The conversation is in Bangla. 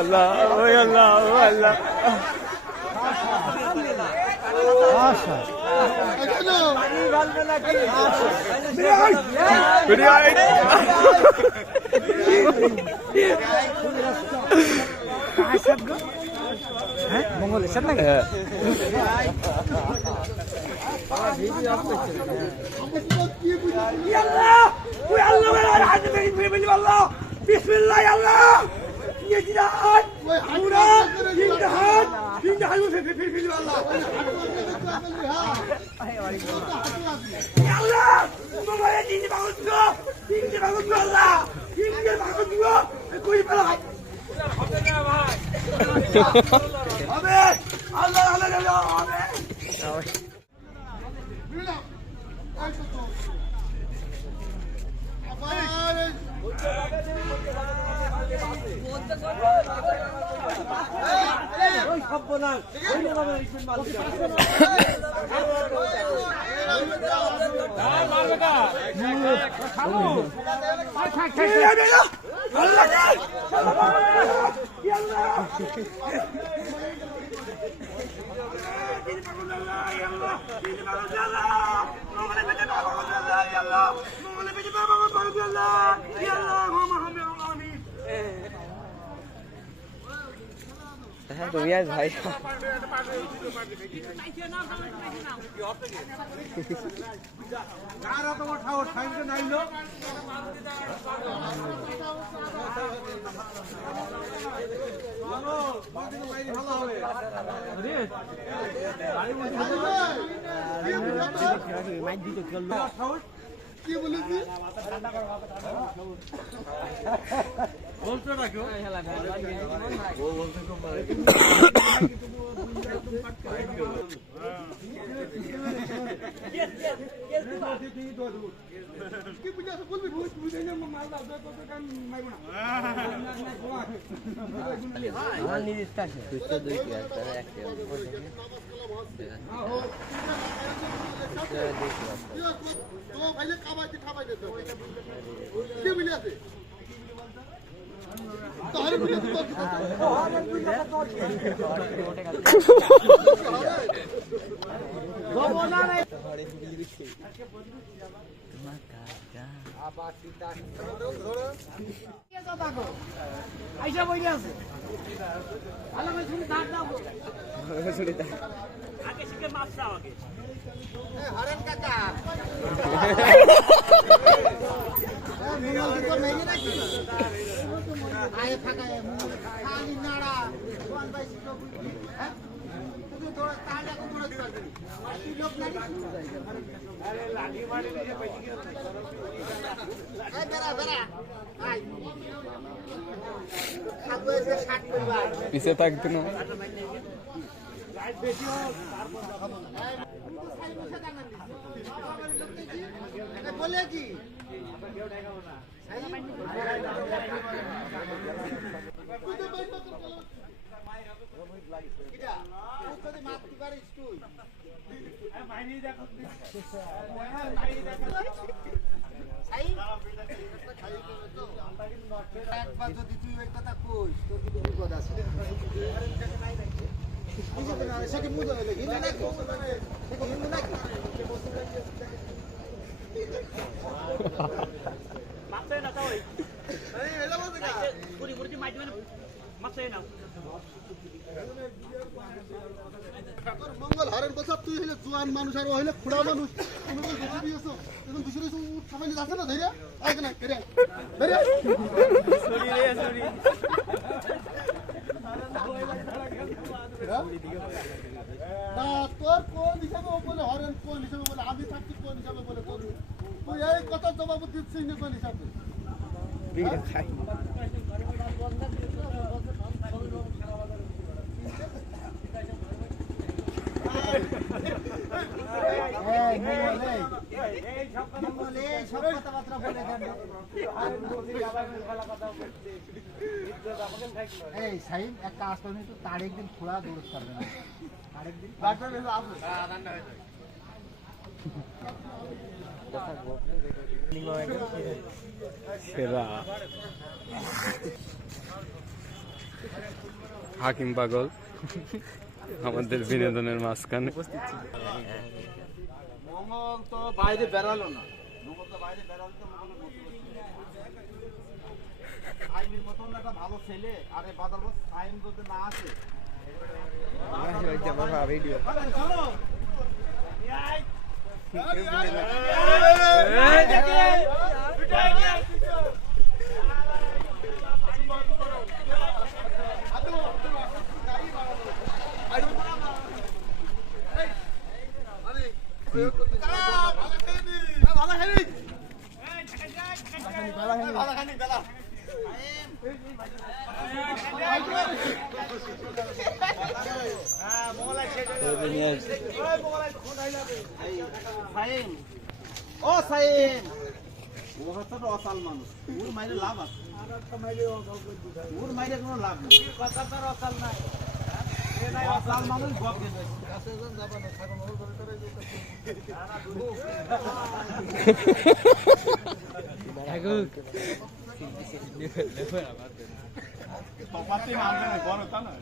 আল্লাহ ওই আল্লাহ ও আল্লাহ মঙ্গলের সাথে ভাই কি বলেছি বলছো না কেউ কি বুঝা বলবি বুঝে না মাল দাও তো কান মাইবো না আমার নিজের কাছে 202 কি আছে একটা তো ভাইলে খাবাইতে খাবাইতে তো কি বুঝা আছে তাহলে বুঝা তো না না আইসা বইরে আছে ভালো করে শুনি ধার দাও আগে শিখে মাছ দাও আগে হরেন কাকা তো মেগে নাকি আয়ে ফাকায় খালি নাড়া কোন ভাই শিখো হ্যাঁ তুই তোরা তাড়া কো তোরা দিবি লোক নাকি আরে লাগি মারি দিয়ে পয়সা কি এই বেরা বেরা আই খাবো এসে 60 পরিবার পিছে থাকতো না লাইট বেশি হোক তারপর খাবো বলে কি একবার যদি তুই ওই কথা কইস তোর কিন্তু বিপদ আছে সেটা মুদে হলে হিন্দু নাকি সেটা হিন্দু নাকি মাছে না তাই এই এলা বলতে না পুরি পুরি মাছ মানে মাছে না মঙ্গল হরেন বছর তুই হইলে জোয়ান মানুষ আর ও হইলে খুড়া মানুষ তুমি তো দেখে দিয়েছো এখন দুশো সবাই যাচ্ছে না ধরে আয় না ধরে ধরে সরি রে সরি না তোর কোন হিসাবে ও বলে হরেন কোন হিসাবে বলে আমি থাকছি কোন হিসাবে বলে তোর তুই এই কথা জবাব দিচ্ছিস না কোন হিসাবে এই সাইম এক কাজ করবি তো তার একদিন খোলা দৌড় করবে না আরেকদিন সেরা হাকিম পাগল আমাদের বিনোদনের মাঝখানে। মঙ্গল তো বাইরে বেরালো না, মঙ্গল তো বাইরে বেরালো তো মঙ্গলের মতো সাইমের মতন একটা ভালো ছেলে, আরে বাজার বস সাইম যদি না আসে ও সাইম ও হচ্ছে তো অসাল মানুষ, ওর মাইরে লাভ আছে, ওর মাইরে কোনো লাভ নেই, কথা তার অসাল নাই, অসাল মানুষ গপ দেবে তফাতে মানবে বড় তা না